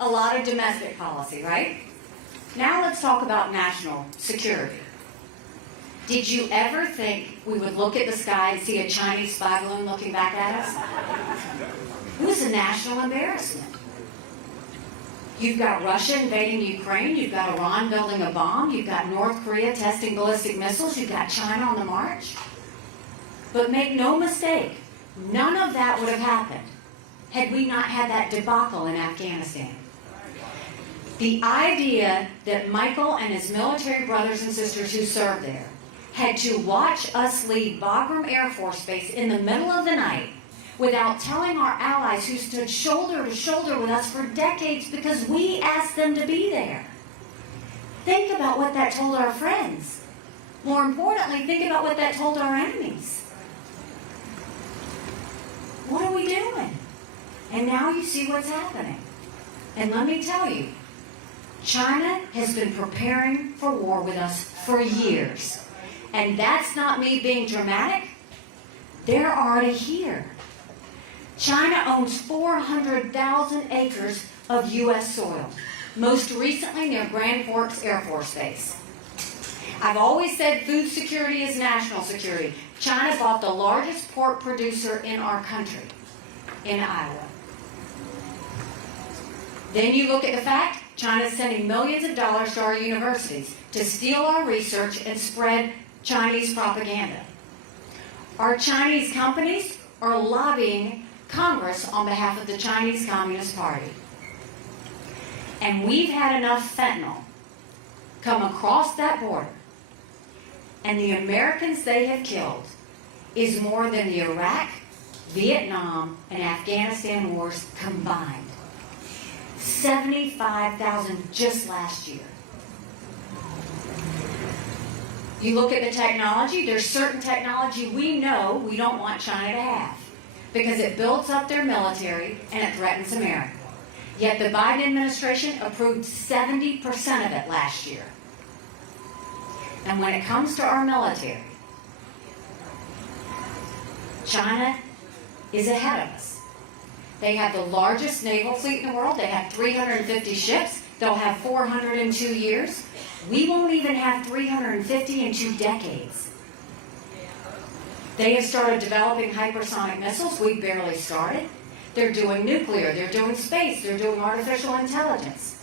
a lot of domestic policy, right? Now let's talk about national security. Did you ever think we would look at the sky and see a Chinese spy balloon looking back at us? It was a national embarrassment. You've got Russia invading Ukraine, you've got Iran building a bomb, you've got North Korea testing ballistic missiles, you've got China on the march. But make no mistake, none of that would have happened had we not had that debacle in Afghanistan. The idea that Michael and his military brothers and sisters who served there had to watch us leave Bagram Air Force Base in the middle of the night without telling our allies who stood shoulder to shoulder with us for decades because we asked them to be there. Think about what that told our friends. More importantly, think about what that told our enemies. What are we doing? And now you see what's happening. And let me tell you, China has been preparing for war with us for years. And that's not me being dramatic. They're already here. China owns 400,000 acres of U.S. soil, most recently near Grand Forks Air Force Base. I've always said food security is national security. China bought the largest pork producer in our country, in Iowa. Then you look at the fact China's sending millions of dollars to our universities to steal our research and spread Chinese propaganda. Our Chinese companies are lobbying Congress on behalf of the Chinese Communist Party. And we've had enough fentanyl come across that border, and the Americans they have killed is more than the Iraq, Vietnam, and Afghanistan wars combined. 75,000 just last year. You look at the technology, there's certain technology we know we don't want China to have because it builds up their military and it threatens America. Yet the Biden administration approved 70% of it last year. And when it comes to our military, China is ahead of us. They have the largest naval fleet in the world. They have 350 ships. They'll have 400 in 2 years. We won't even have 350 in 2 decades. They have started developing hypersonic missiles. We barely started. They're doing nuclear. They're doing space. They're doing artificial intelligence.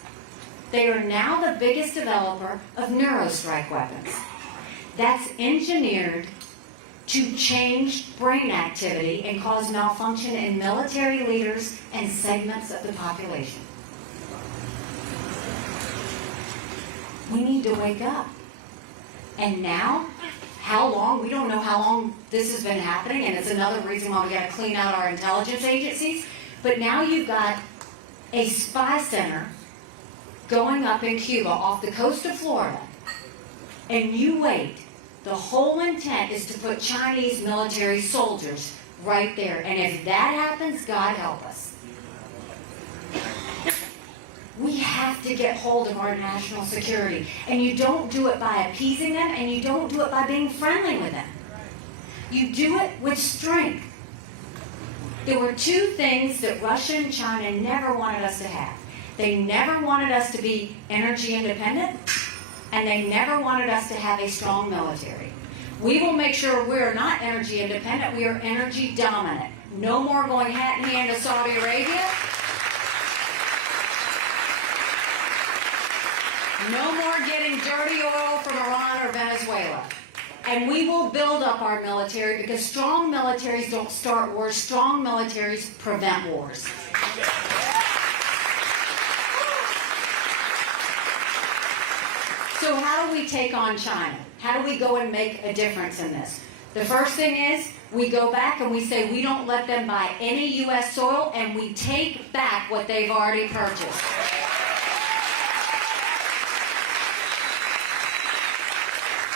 They are now the biggest developer of neurostrike weapons. That's engineered to change brain activity and cause malfunction in military leaders and segments of the population. We need to wake up. And now, how long? We don't know how long this has been happening, and it's another reason why we got to clean out our intelligence agencies. But now you've got a spy center going up in Cuba off the coast of Florida, and you wait. The whole intent is to put Chinese military soldiers right there. And if that happens, God help us. We have to get hold of our national security. And you don't do it by appeasing them, and you don't do it by being friendly with them. You do it with strength. There were 2 things that Russia and China never wanted us to have. They never wanted us to be energy independent, and they never wanted us to have a strong military. We will make sure we're not energy independent, we are energy dominant. No more going hat in hand to Saudi Arabia. No more getting dirty oil from Iran or Venezuela. And we will build up our military because strong militaries don't start wars, strong militaries prevent wars. So how do we take on China? How do we go and make a difference in this? The first thing is we go back and we say we don't let them buy any U.S. soil, and we take back what they've already purchased.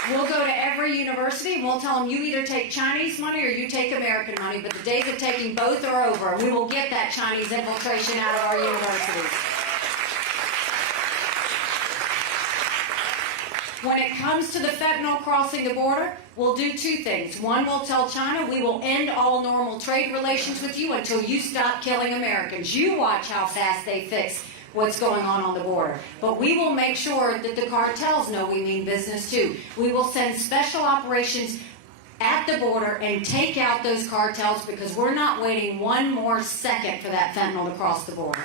We'll go to every university and we'll tell them you either take Chinese money or you take American money, but the days of taking both are over, and we will get that Chinese infiltration out of our universities. When it comes to the fentanyl crossing the border, we'll do two things. One, we'll tell China, we will end all normal trade relations with you until you stop killing Americans. You watch how fast they fix what's going on the border. But we will make sure that the cartels know we mean business too. We will send special operations at the border and take out those cartels, because we're not waiting one more second for that fentanyl to cross the border.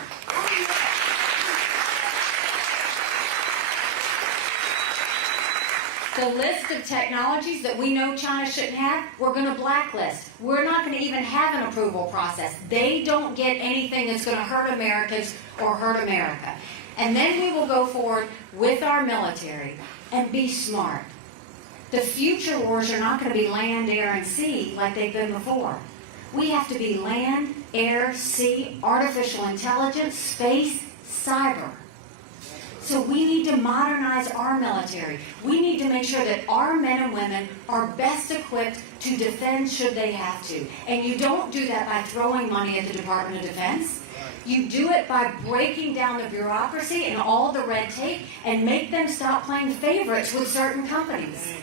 The list of technologies that we know China shouldn't have, we're going to blacklist. We're not going to even have an approval process. They don't get anything that's going to hurt Americans or hurt America. And then we will go forward with our military and be smart. The future wars are not going to be land, air, and sea like they've been before. We have to be land, air, sea, artificial intelligence, space, cyber. So we need to modernize our military. We need to make sure that our men and women are best equipped to defend should they have to. And you don't do that by throwing money at the Department of Defense. You do it by breaking down the bureaucracy and all the red tape and make them stop playing favorites with certain companies.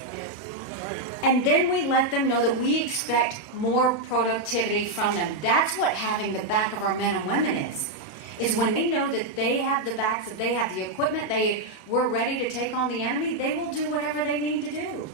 And then we let them know that we expect more productivity from them. That's what having the back of our men and women is when they know that they have the backs, that they have the equipment, we're ready to take on the enemy, they will do whatever they need to do.